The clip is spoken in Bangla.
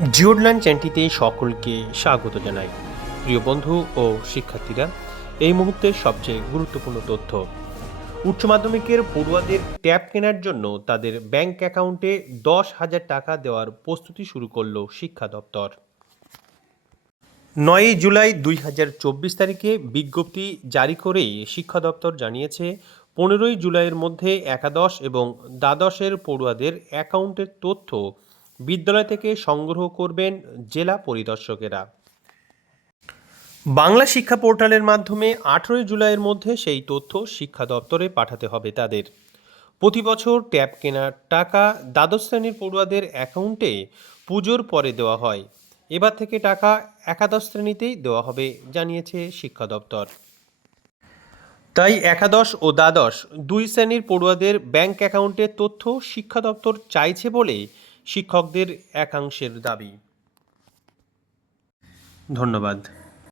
জিওডল্যান্ড চ্যানেলটিতে সকলকে স্বাগত জানাই। প্রিয় বন্ধু ও শিক্ষার্থীরা, এই মুহূর্তে সবচেয়ে গুরুত্বপূর্ণ তথ্য। উচ্চ মাধ্যমিকের পড়ুয়াদের ট্যাব কেনার জন্য তাদের ব্যাংক অ্যাকাউন্টে দশ হাজার টাকা দেওয়ার প্রস্তুতি শুরু করল শিক্ষা দপ্তর। নয়ই জুলাই দুই হাজার চব্বিশ তারিখে বিজ্ঞপ্তি জারি করেই শিক্ষা দপ্তর জানিয়েছে, পনেরোই জুলাইয়ের মধ্যে একাদশ এবং দ্বাদশের পড়ুয়াদের অ্যাকাউন্টের তথ্য বিদ্যালয় থেকে সংগ্রহ করবেন জেলা পরিদর্শকেরা। বাংলা শিক্ষা পোর্টালের মাধ্যমে আঠেরোই জুলাইয়ের মধ্যে সেই তথ্য শিক্ষা দপ্তরে পাঠাতে হবে তাদের। প্রতি বছর ট্যাব কেনার টাকা দ্বাদশ শ্রেণির পড়ুয়াদের অ্যাকাউন্টে পুজোর পরে দেওয়া হয়। এবার থেকে টাকা একাদশ শ্রেণীতেই দেওয়া হবে, জানিয়েছে শিক্ষা দপ্তর। তাই একাদশ ও দ্বাদশ দুই শ্রেণির পড়ুয়াদের ব্যাংক অ্যাকাউন্টের তথ্য শিক্ষা দপ্তর চাইছে বলে শিক্ষকদের একাংশের দাবি। ধন্যবাদ।